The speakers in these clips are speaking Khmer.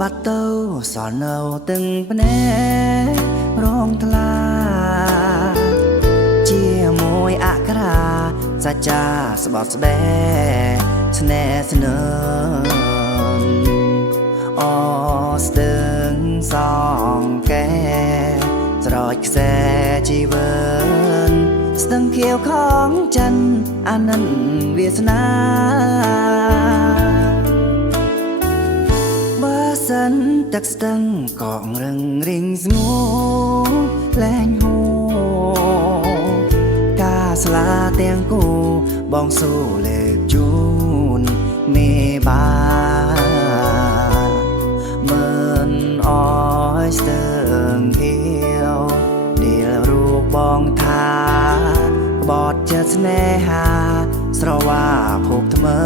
បាត់ទៅសល់នៅទាំងភ្នែករងថ្លាជាមួយអក្ខរាសច្ចាស្បត់ស្បែស្នេហ៍ស្នើអស្ទឹងសងកែស្រោចខ្សែជីវិតស្ទឹងខៀវของចិនអានន្ទវាសនាបើសិនទឹកស្ទឹងកងរឹងរីងស្ងួរលែងហូរការស្លាទាំងគូបងស៊ូលេខជូនមេបាមើលអើយស្ទឹងខៀវដែលរូបបងថាបតចិត្តស្នេហាស្រវាភពថ្មី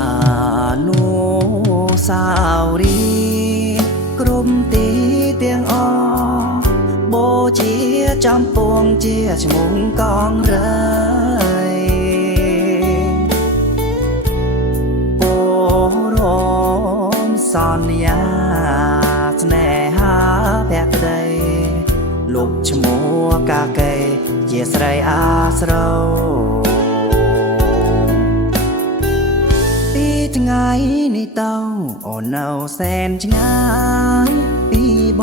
អនុស្សាវរីយ៍ក្រុមទីទាំងអបូជាចំពួងជាឈ្មោះកងរើយពោរមសន្យាស្នេហាភក្តីលុបឈ្មោះកាកេជាស្រីអាស្រូវពីថ្ងៃនេះទៅអូននៅសែនឆ្ងាយពីប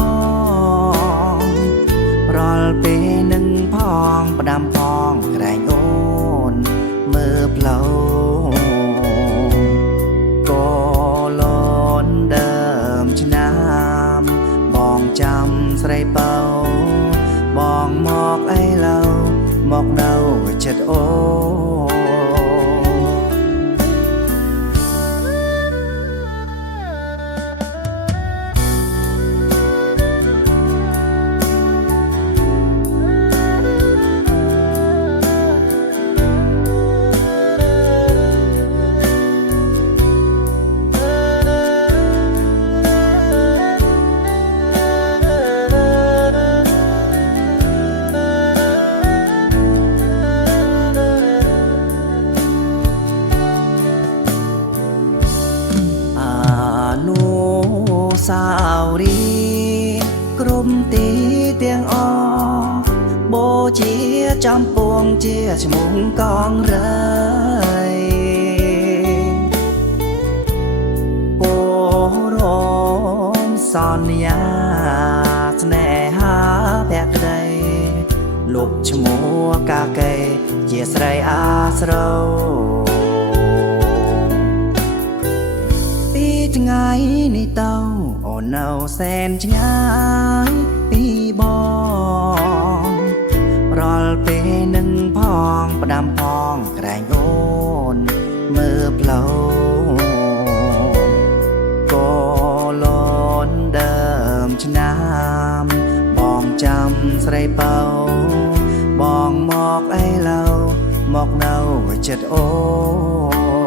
ងរាល់ពេលនឹងផងផ្ដាំផងក្រែងអូនមើលផ្លូវក៏លនដើមឆ្នាំបងចាំស្រីបៅបងមកអីឡូវមកនៅចិត្តអូសាវរីយ៍ក្រុមទីទាំងអបូជាចំពួងជាឈ្មោះកងរើយពោរមសន្យាស្នេហាភក្តីលុបឈ្មោះកាកេជាស្រីអាស្រូវថ្ងៃនេះទៅអូននៅសែនឆ្ងាយពីបងរាល់ពេលនឹងផងផ្ដាំផងក្រែងអូនមើលផ្លូវក៏លនដើមឆ្នាំបងចាំស្រីបៅបងមកអីឡូវមកនៅចិត្តអូ